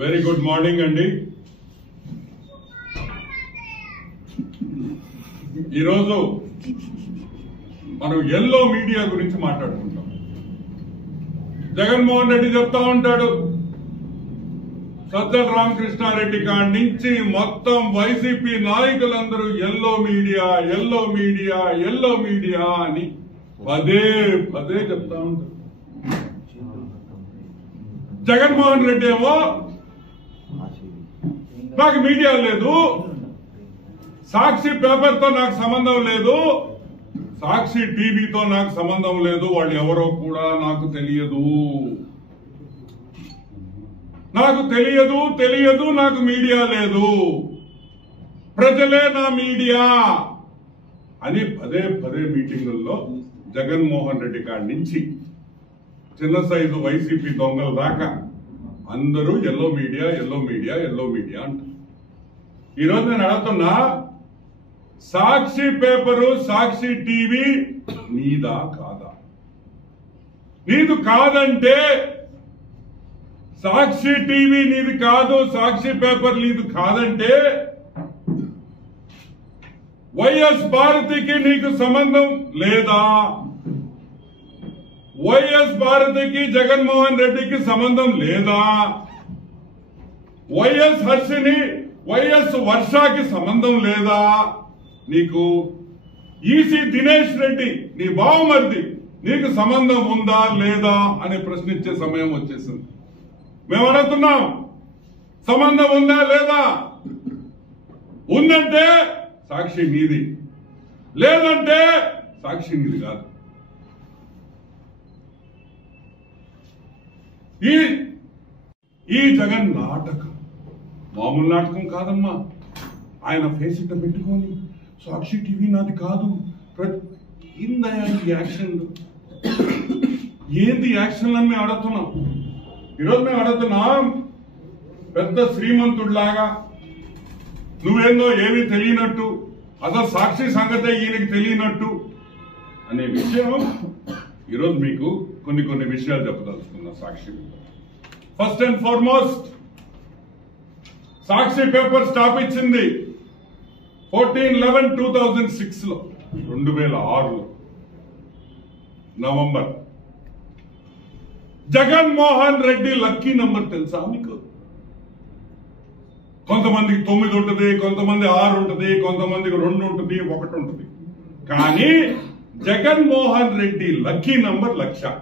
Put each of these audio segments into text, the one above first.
Very good morning అండి. ఈరోజు మనం ఎల్లో మీడియా గురించి మాట్లాడుకుంటాం. జగన్మోహన్ రెడ్డి చెప్తా ఉంటాడు, సజ్జల రామకృష్ణారెడ్డి కాడి నుంచి మొత్తం వైసీపీ నాయకులందరూ yellow media yellow media yellow media అని పదే పదే చెప్తా ఉంటారు. జగన్మోహన్ రెడ్డి ఏమో నాకు మీడియా లేదు, సాక్షి పేపర్ తో నాకు సంబంధం లేదు, సాక్షి టీవీతో నాకు సంబంధం లేదు, వాళ్ళు ఎవరో కూడా నాకు తెలియదు, నాకు మీడియా లేదు, ప్రజలే నా మీడియా అని పదే పదే మీటింగుల్లో జగన్మోహన్ రెడ్డి కాడి నుంచి చిన్న సైజు వైసీపీ దొంగల దాకా అందరూ yellow media yellow media yellow media అంటారు. ఈరోజు నేను అడుగుతున్నా, సాక్షి పేపరు సాక్షి టీవీ నీదా కాదా? నీదు కాదంటే, సాక్షి టీవీ నీది కాదు, సాక్షి పేపర్ నీది కాదంటే వైఎస్ భారతికి నీకు సంబంధం లేదా? వైఎస్ భారతికి జగన్మోహన్ రెడ్డికి సంబంధం లేదా? వైఎస్ హర్షిని వైఎస్ వర్షకి సంబంధం లేదా? నీకు ఈసీ దినేష్ రెడ్డి నీ బావమరిది నీకు సంబంధం ఉందా లేదా అని ప్రశ్నించే సమయం వచ్చేసింది. మేము అడుగుతున్నాం, సంబంధం ఉందా లేదా? ఉందంటే సాక్షి నీది, లేదంటే సాక్షి నీది కాదు. ఈ జగన్ నాటకం మామూలు నాటకం కాదమ్మా. ఆయన ఫేస్ ఇట్ట పెట్టుకొని సాక్షి టీవీ నాది కాదు, యాక్షన్లు ఏంది యాక్షన్లు అని మేము అడుగుతున్నాం. ఈరోజు మేము అడుగుతున్నాం, పెద్ద శ్రీమంతుడిలాగా నువ్వేందో ఏమీ తెలియనట్టు, అసలు సాక్షి సంగతే ఈయనకి తెలియనట్టు అనే విషయం ఈరోజు మీకు కొన్ని విషయాలు చెప్పదలుచుకున్నా. Sakshi first and foremost, Sakshi paper stop ఇచ్చింది 14/11/2006 2006 November. Jaganmohan Reddy lucky number తెలుసా మీకు? కొంతమందికి 9 ఉంటుంది, కొంతమంది 6 ఉంటుంది, కొంతమందికి 2 ఉంటుంది, 1 ఉంటుంది. కానీ జగన్మోహన్ రెడ్డి లక్కీ నంబర్ 1,00,000.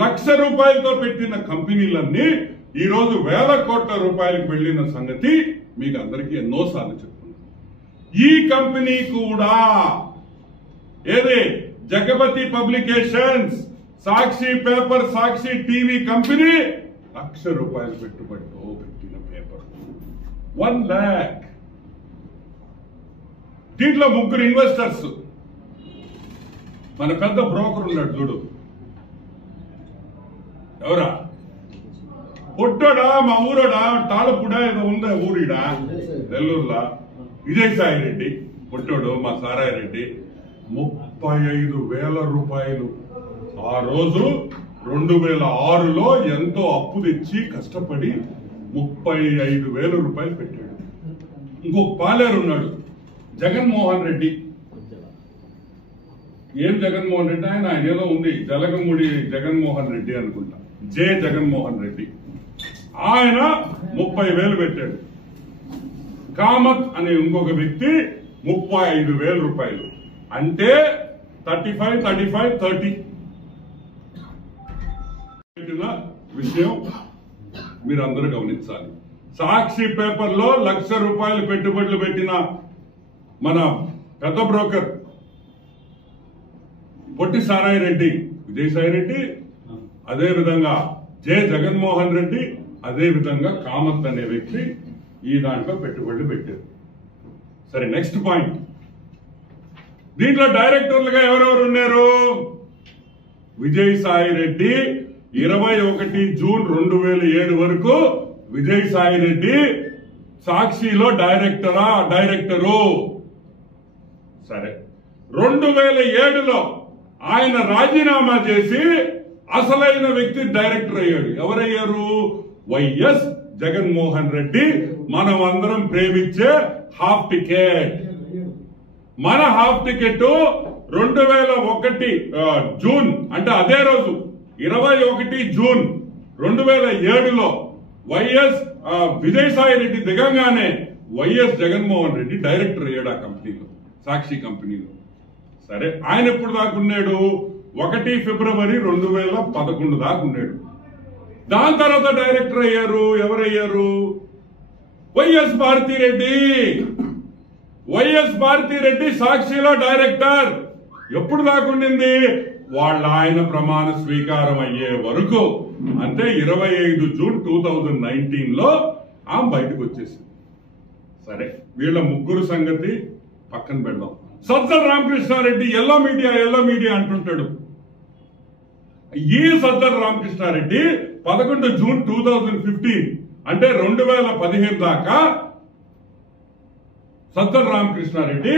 1,00,000 రూపాయలతో పెట్టిన కంపెనీలన్నీ ఈరోజు వేల కోట్ల రూపాయలకు వెళ్లిన సంగతి మీకు అందరికీ ఎన్నోసార్లు చెప్తున్నాను. ఈ కంపెనీ కూడా ఏదే జగపతి పబ్లికేషన్స్, సాక్షి పేపర్, సాక్షి టీవీ కంపెనీ 1,00,000 రూపాయలు పెట్టుబడితో పెట్టిన పేపర్ 1 lakh. దీంట్లో 3 ఇన్వెస్టర్స్. మన పెద్ద బ్రోకర్ ఉన్నాడు చూడు, ఎవరా? పొట్టోడా, మా ఊరోడా, తాళపుడా ఏదో ఉందా ఊరిడా నెల్లూరులా, విజయసాయి రెడ్డి పొట్టోడు, మా సారాయి రెడ్డి 35,000 రూపాయలు ఆ రోజు 2006లో ఎంతో అప్పు తెచ్చి కష్టపడి 35,000 రూపాయలు పెట్టాడు. ఇంకొక పాలేరు ఉన్నాడు జగన్మోహన్ రెడ్డి. ఏం జగన్మోహన్ రెడ్డి? ఆయన ఏదో ఉంది, జలగముడి జగన్మోహన్ రెడ్డి అనుకుంటా, జే జగన్మోహన్ రెడ్డి. ఆయన 30,000 పెట్టాడు. కామత్ అనే ఇంకొక వ్యక్తి 35,000 రూపాయలు. అంటే 35, 30 పెట్టిన విషయం మీరందరూ గమనించాలి. సాక్షి పేపర్ లో 1,00,000 రూపాయలు పెట్టుబడులు పెట్టిన మన పెద్ద బ్రోకర్ పొట్టి సారాయి రెడ్డి, విజయసాయి రెడ్డి, అదే విధంగా జే జగన్మోహన్ రెడ్డి, అదే విధంగా కామత్ అనే వ్యక్తి ఈ దాంట్లో పెట్టుబడులు పెట్టారు. సరే, నెక్స్ట్ పాయింట్. దీంట్లో డైరెక్టర్లుగా ఎవరెవరు ఉన్నారు? విజయసాయి రెడ్డి 21 జూన్ 2007 వరకు విజయసాయి రెడ్డి సాక్షిలో డైరెక్టరు. సరే, 2007లో ఆయన రాజీనామా చేసి అసలైన వ్యక్తి డైరెక్టర్ అయ్యాడు. ఎవరయ్యారు? వైఎస్ జగన్మోహన్ రెడ్డి. మనం అందరం ప్రేమించే హాఫ్ టికెట్. మన హాఫ్ టికెట్ 2001 జూన్, అంటే అదే రోజు 21 జూన్ 2007లో వైఎస్ విజయసాయి రెడ్డి దిగంగానే వైఎస్ జగన్మోహన్ రెడ్డి డైరెక్టర్ అయ్యాడు ఆ కంపెనీలో, సాక్షి కంపెనీలో. సరే, ఆయన ఎప్పుడు దాకున్నాడు? 1 ఫిబ్రవరి 2011 దాకున్నాడు. దాని తర్వాత డైరెక్టర్ అయ్యారు ఎవరయ్యారు? వైఎస్ భారతిరెడ్డి. వైఎస్ భారతిరెడ్డి సాక్షిలో డైరెక్టర్ ఎప్పుడు దాకుండింది? వాళ్ళ ఆయన ప్రమాణ స్వీకారం అయ్యే వరకు, అంటే 25 జూన్ 2019లో ఆమె బయటకు వచ్చేసింది. సరే, వీళ్ళ ముగ్గురు సంగతి పక్కన పెడదాం. సజ్జల రామకృష్ణారెడ్డి ఎల్లో మీడియా అంటుంటాడు. ఈ సజ్జల రామకృష్ణారెడ్డి 11 జూన్ 2015 అంటే 2015 దాకా సజ్జల రామకృష్ణారెడ్డి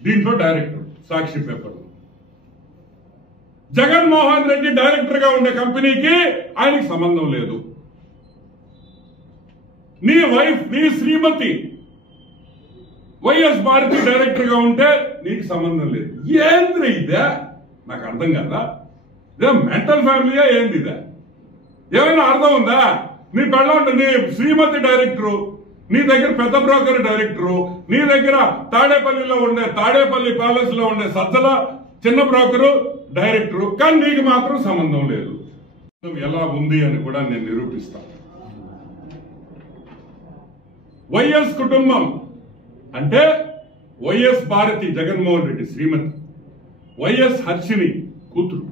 దీంట్లో డైరెక్టర్ సాక్షి పేపర్. జగన్మోహన్ రెడ్డి డైరెక్టర్ గా ఉండే కంపెనీకి ఆయనకి సంబంధం లేదు. నీ వైఫ్, నీ శ్రీమతి వైఎస్ భారతి డైరెక్టర్ గా ఉంటే నీకు సంబంధం లేదు. ఏంద్రీ ఇదే? నాకు అర్థం కదా. ఇదే మెంటల్ ఫ్యామిలీయా ఏంది ఇదే? ఏమైనా అర్థం ఉందా? నీ పెళ్ళ నీ శ్రీమతి డైరెక్టరు, నీ దగ్గర పెద్ద బ్రోకర్ డైరెక్టరు, నీ దగ్గర తాడేపల్లి ప్యాలెస్ లో ఉండే సజ్జల చిన్న బ్రోకరు డైరెక్టరు, కానీ నీకు మాత్రం సంబంధం లేదు. ఎలా ఉంది అని కూడా నేను నిరూపిస్తాను. వైఎస్ కుటుంబం అంటే వైఎస్ భారతి జగన్మోహన్ రెడ్డి శ్రీమతి, వైఎస్ హర్షిని కూతురు,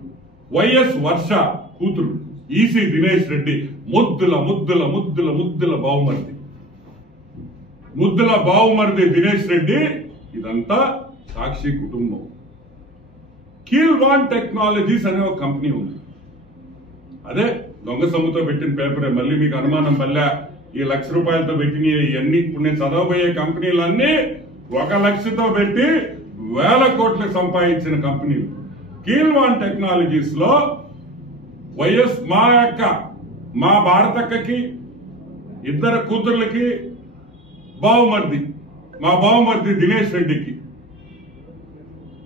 వైఎస్ వర్ష కూతురు, ఈసీ దినేష్ రెడ్డి ముద్దుల బావుమర్ది దినేష్ రెడ్డి. ఇదంతా సాక్షి కుటుంబం. కీల్వాన్ టెక్నాలజీస్ అనే ఒక కంపెనీ ఉంది. అదే దొంగ సొమ్ముతో పెట్టిన పేపరే. మళ్ళీ మీకు అనుమానం పల్లె ఈ ₹1,00,000 పెట్టిన ఇవన్నీ ఇప్పుడు నేను చదవబోయే కంపెనీలన్నీ 1 లక్షతో పెట్టి 1000 కోట్లు సంపాదించిన కంపెనీలు. కీల్వాన్ టెక్నాలజీస్ లో వైఎస్ మా భారతక్కకి 2 కూతుర్లకి మా బావమర్ది దినేష్ రెడ్డికి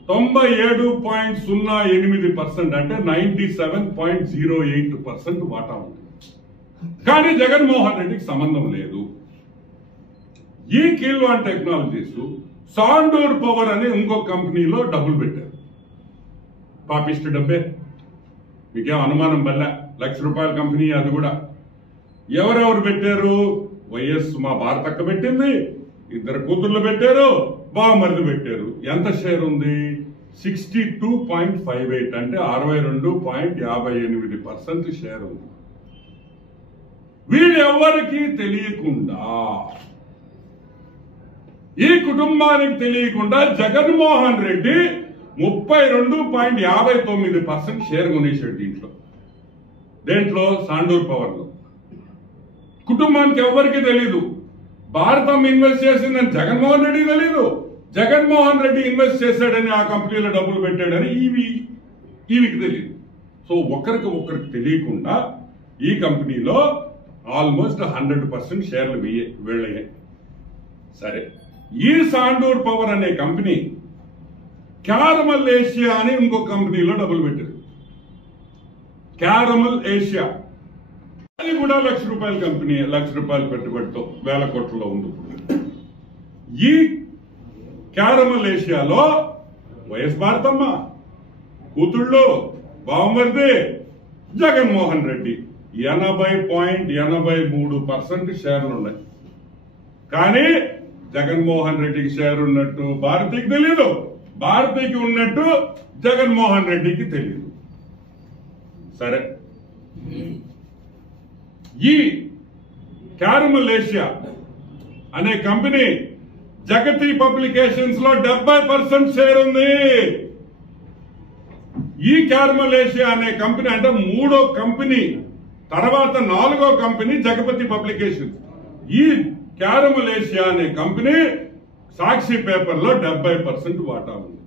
97.08% అంటే 97.08% వాటా ఉంది. కానీ జగన్మోహన్ రెడ్డికి సంబంధం లేదు. ఈ కీల్వాన్ టెక్నాలజీస్ సాండూర్ పవర్ అనే ఇంకో కంపెనీలో డబ్బులు పెట్టారు. పాపిస్ట్ డబ్బే, మీకేం అనుమానం పల్లె. ₹1,00,000 కంపెనీ అది కూడా. ఎవరెవరు పెట్టారు? వైఎస్ మా భారతక్క పెట్టింది, 2 కూతుర్లు పెట్టారు, బావమరిది పెట్టారు. ఎంత షేర్ ఉంది? 62.58 అంటే 62.58% షేర్ ఉంది. వీళ్ళెవ్వరికీ తెలియకుండా, ఈ కుటుంబానికి తెలియకుండా జగన్మోహన్ రెడ్డి 32.59% షేర్ కొనేశాడు దేంట్లో సాండూర్ పవర్ లో. కుటుంబానికి ఎవరికి తెలీదు. భారతం ఇన్వెస్ట్ చేసిందని జగన్మోహన్ రెడ్డి తెలీదు. జగన్మోహన్ రెడ్డి ఇన్వెస్ట్ చేశాడని ఆ కంపెనీలో డబ్బులు పెట్టాడని ఈవికి తెలియదు. సో ఒకరికి తెలియకుండా ఈ కంపెనీలో ఆల్మోస్ట్ 100% షేర్లు వెళ్ళాయి. సరే, ఈ సాండూర్ పవర్ అనే కంపెనీ క్యారమల్ ఏషియా అని ఇంకో కంపెనీలో డబ్బులు పెట్టారు. క్యారమల్ ఏషియా అది కూడా ₹1,00,000 కంపెనీ. ₹1,00,000 పెట్టుబడితో 1000 కోట్లలో ఉంది. ఈ క్యారమల్ ఏషియాలో వైఎస్ భారతమ్మ కూతుళ్ళు, బావమర్ది జగన్మోహన్ రెడ్డి 80.83% షేర్లు ఉన్నాయి. కానీ జగన్మోహన్ రెడ్డికి షేర్ ఉన్నట్టు భారతికి తెలియదు, భారతికి ఉన్నట్టు జగన్మోహన్ రెడ్డికి తెలియదు. సరే, ఈ క్యారమల్ ఏషియా అనే కంపెనీ జగతి పబ్లికేషన్స్ లో 70% షేర్ ఉంది. ఈ క్యారమల్ ఏషియా అనే కంపెనీ అంటే 3వ కంపెనీ, తర్వాత 4వ కంపెనీ జగపతి పబ్లికేషన్స్. ఈ క్యారమల్ ఏషియా అనే కంపెనీ సాక్షి పేపర్ లో 70% వాటా ఉంది.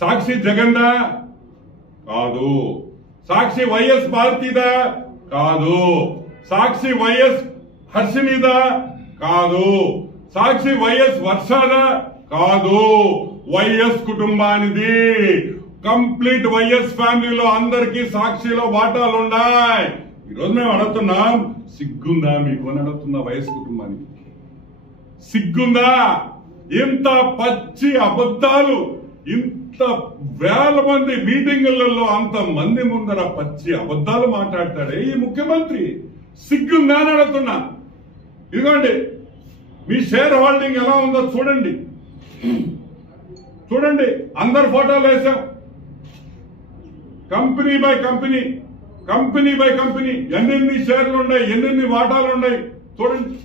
సాక్షి జగన్దా కాదు, సాక్షి వైఎస్ భారతిదా? కాదు. సాక్షి వైఎస్ హర్షినిదా? కాదు. సాక్షి వైఎస్ వర్షాదా? కాదు. వైఎస్ కుటుంబానిది. కంప్లీట్ వైఎస్ ఫ్యామిలీలో అందరికీ సాక్షిలో వాటాలున్నాయి. ఈరోజు మేము అడుగుతున్నాం, సిగ్గుందా మీకు అని అడుగుతున్నా. వైఎస్ కుటుంబానికి సిగ్గుందా? ఇంత పచ్చి అబద్ధాలు, ఇంత వేల మంది మీటింగులలో అంత మంది ముందర పచ్చి అబద్ధాలు మాట్లాడతాడే ఈ ముఖ్యమంత్రి. సిగ్గుందా అని అడుగుతున్నా. ఇదిగోండి మీ షేర్ హోల్డింగ్ ఎలా ఉందో చూడండి. చూడండి, అందరు ఫోటోలు వేసాం. Company by company, company by company ఎన్నెన్ని షేర్లు ఉన్నాయి, ఎన్నెన్ని వాటాలు ఉన్నాయి చూడండి.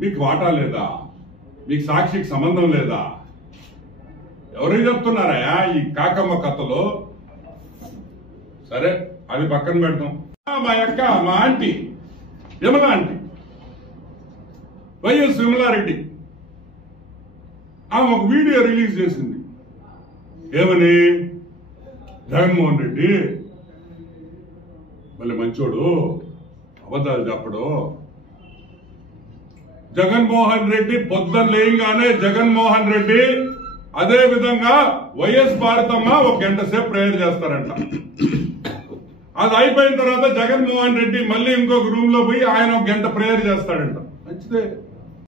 మీకు వాటా లేదా? మీకు సాక్షికి సంబంధం లేదా? ఎవరికి చెప్తున్నారా ఈ కాకమ్మ కథలో? సరే, అది పక్కన పెడతాం. మా అక్క, మా aunty Vimala aunty, YS Vimala Reddy, ఆమె ఒక వీడియో రిలీజ్ చేసింది. ఏమని? జగన్మోహన్ రెడ్డి మళ్ళీ మంచోడు, అబద్ధాలు చెప్పడు. జగన్మోహన్ రెడ్డి పొద్దున లేయంగానే జగన్మోహన్ రెడ్డి అదే విధంగా వైఎస్ భారతమ్మ ఒక గంట సేపు ప్రేయర్ చేస్తారంట. అది అయిపోయిన తర్వాత జగన్మోహన్ రెడ్డి మళ్ళీ ఇంకొక రూమ్ లో పోయి ఆయన ఒక గంట ప్రేయర్ చేస్తాడంట. మంచిదే.